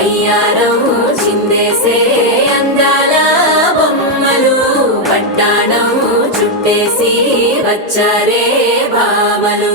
వయ్యారం చిందేసే అందాల బొమ్మలు పట్టాణం చుట్టేసి వచ్చారే భామలు.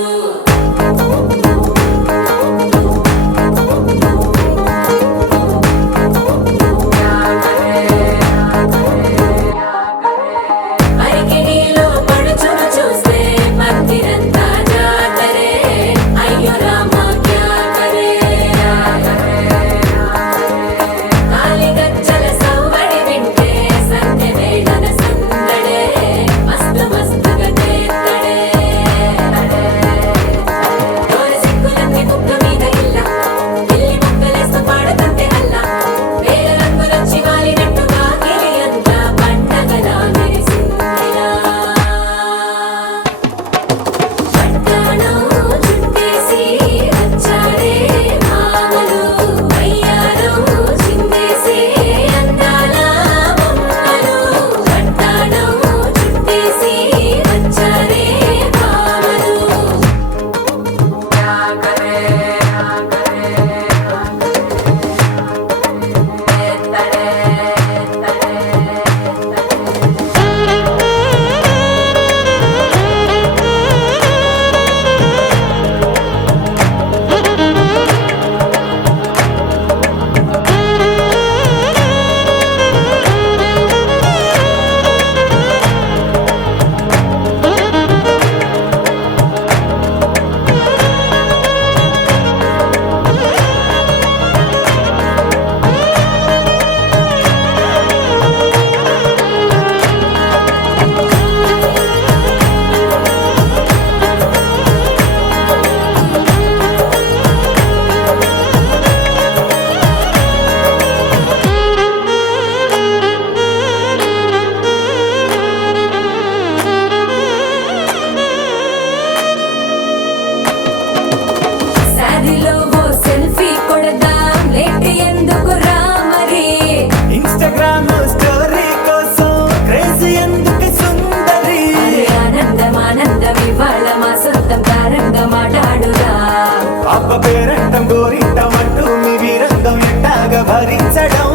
పేరంటం గోరింటమంటూ మీ వీరంగం ఎట్టాగా భరించడం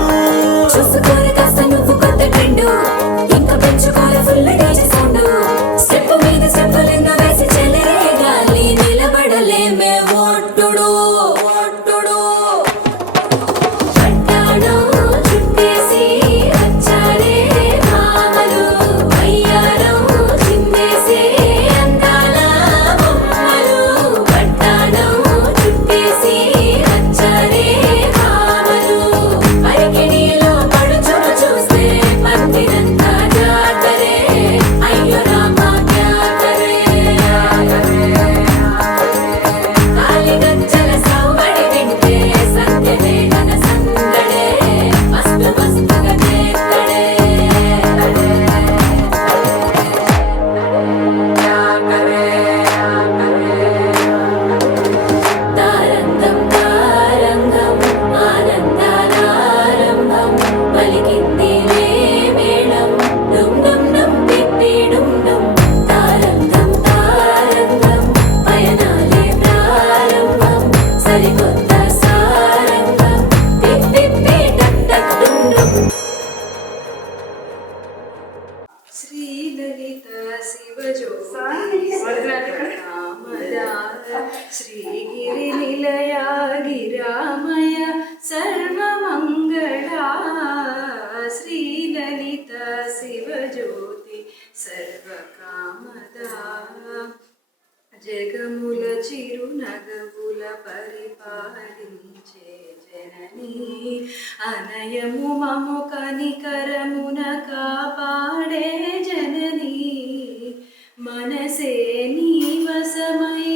చూసుకోని కాస్త నువ్వు కొత్త ట్రెండ్ ఇంకా పెంచుకోలే ఫుల్ డీజే సౌండ్ స్టెప్ మీద స్టెప్పులెన్నో వేసి చెలే గాలి నిలబడలేమే ఒట్టుడు ఒట్టుడు పట్టాణం చుట్టేసి వచ్చారే భామలు వయ్యారం చిందేసే అందాల బొమ్మలు పట్టాణం చుట్టేసి వచ్చారే భామలు. అరికెడిలో పడుచును చూస్తే పందిరంతా జాతరే అయ్యో రామా క్యా కరే కాలి గజ్జల సౌవడి వింటే సంధ్యవేళన సందడే మస్తు మస్తుగా చేస్తడే తారంగం తారంగం ఆనందానారంభం పలికింది రే మేళం డుమ్ డుమ్ డుమ్ పిప్పి డుమ్ డుమ్ తారంగం తారంగం పయనాలే ప్రారంభం సరికొత్త సారంగం పిప్పి టక్ టక్ డుమ్ డుమ్. శ్రీలలిత శివజ్యోతి శ్రీగిరి నిలయ గిరామయ సర్వమంగళా శ్రీలలిత శివజ్యోతి సర్వకామదా జగముల చిరునగవుల పరిపాలించే జననీ అనయము మము కనికరమున కాపాడే జననీ మనసే నీ వశమై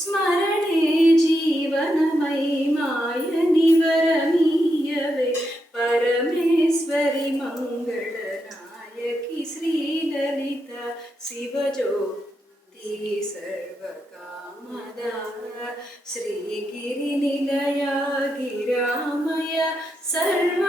స్మరణే జీవనమై మాయ నివరమీయవే పరమేశ్వరి మంగళనాయకి శ్రీలలిత శివజ్యోతి సర్వకామదా శ్రీగిరి నిలయ గిరామయ సర్వ